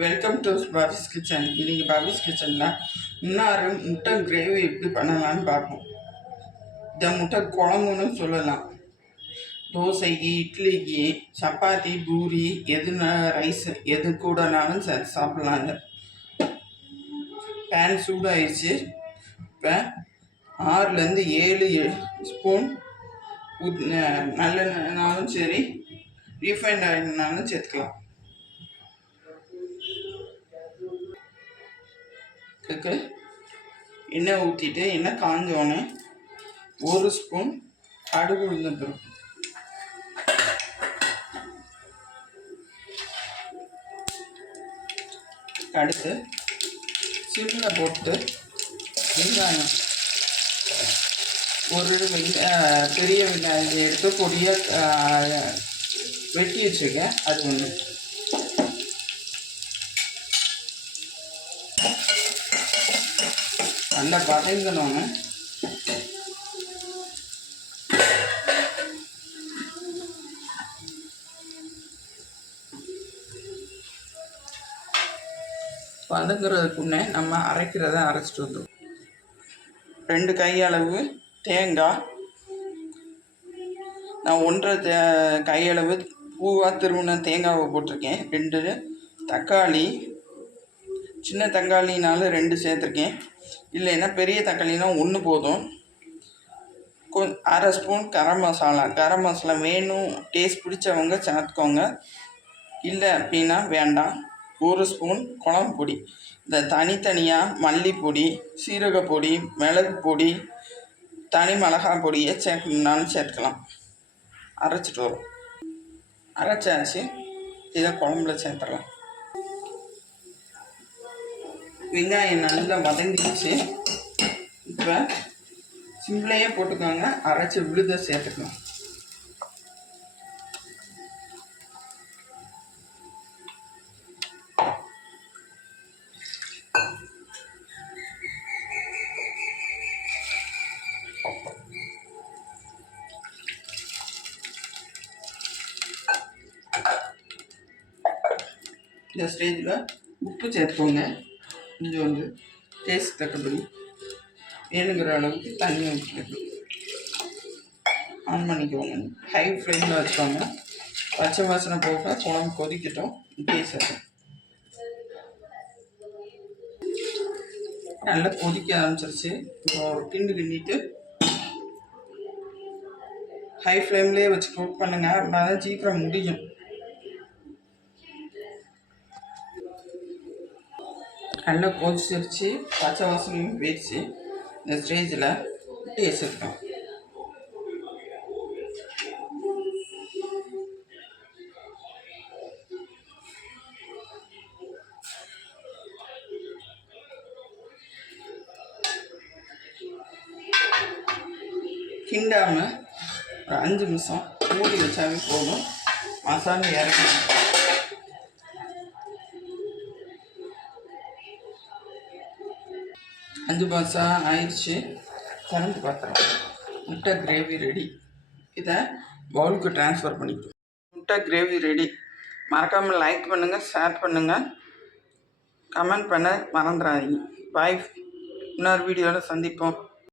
Welcome to பாபிஸ் kitchen இன்னைக்கு பாபிஸ் கிச்சனில் இன்னாரு முட்டை கிரேவி எப்படி பண்ணலாம்னு பார்ப்போம். இந்த முட்டை குழம்புன்னு சொல்லலாம். தோசைக்கு இட்லிக்கு சப்பாத்தி பூரி எதுனா ரைஸ் எது கூடனாலும் சேர்த்து சாப்பிட்லாம் இதை. பேன் சூடாயிடுச்சு. இப்போ ஆறுலேருந்து ஏழு ஸ்பூன் ஊத் நல்லெண்ணாலும் சரி ரீஃபைண்ட் ஆயில்னாலும் சேர்த்துக்கலாம். இதுக்கு எண்ணெய் ஊற்றிட்டு எண்ணெய் காஞ்சோடனே ஒரு ஸ்பூன் கடுகு உளுந்தம்பருப்பு. அடுத்து சிம்மில் போட்டு வெங்காயம். ஒரு வெங்க பெரிய வெங்காயம் எடுத்து பொடியாக வெட்டி வச்சுருக்கேன். அது ஒன்று நல்லா வதங்கணுங்க வதங்குறதுக்குன்னே நம்ம அரைக்கிறத அரைச்சிட்டு வந்துடும் ரெண்டு கையளவு தேங்காய். நான் ஒன்றரை தே கையளவு பூவாக திருவின தேங்காவை போட்டிருக்கேன். ரெண்டு தக்காளி சின்ன தக்காளினால ரெண்டு சேர்த்துருக்கேன். இல்லைன்னா பெரிய தக்காளினா ஒன்று போதும். கொ அரை ஸ்பூன் கரம் மசாலா. கரம் மசாலா வேணும் டேஸ்ட் பிடிச்சவங்க சேர்த்துக்கோங்க இல்லை அப்படின்னா வேண்டாம். ஒரு ஸ்பூன் குழம்பு பொடி. இந்த தனித்தனியாக மல்லிப்பொடி சீரகப்பொடி மிளகு பொடி தனி மிளகாய் பொடியை சேர்க்கணுன்னாலும் சேர்த்துக்கலாம். அரைச்சிட்டு வரும். அரைச்சாச்சு. இதை குழம்புல சேர்த்துடலாம். வெங்காயம் நல்லா வதங்கிடுச்சு. இப்போ சிம்பிளையே போட்டுக்கோங்க. அரைச்சி விழுத சேர்த்துக்கணும். இந்த ஸ்டேஜில் உப்பு சேர்த்துக்கோங்க. கொஞ்சோண்டு டேஸ்ட் தக்கபடி வேணுங்கிற அளவுக்கு தண்ணி ஊற்றிக்கணும் ஆன் பண்ணிக்கோங்க. ஹை ஃப்ளேமில் வச்சுக்கோங்க. பச்சை வாசனை போக குழம்பு கொதிக்கட்டும். பேசட்டும் நல்லா கொதிக்க ஆரம்பிச்சிருச்சு. இப்போ ஒரு கிண்டு கிண்டிட்டு ஹை ஃப்ளேம்லேயே வச்சு குக் பண்ணுங்க. அப்படின்னா தான் சீக்கிரம் முடியும். நல்லா கொதிச்சிருச்சு பச்சை வாசனையும் போயிடுச்சு இந்த ஸ்டேஜில் வச்சுருக்கோம். கிண்டாமல் ஒரு அஞ்சு நிமிஷம் மூடி வச்சாவே போதும். மசாலா இறக்கணும் அஞ்சு மாதம் ஆயிடுச்சு. திறந்து பார்க்குறோம் முட்டை கிரேவி ரெடி இதை பவுலுக்கு ட்ரான்ஸ்ஃபர் பண்ணிக்கலாம் முட்டை கிரேவி ரெடி மறக்காமல் லைக் பண்ணுங்கள் ஷேர் பண்ணுங்கள் கமெண்ட் பண்ண மறந்துடாதீங்க. பாய் இன்னொரு வீடியோவில் சந்திப்போம்.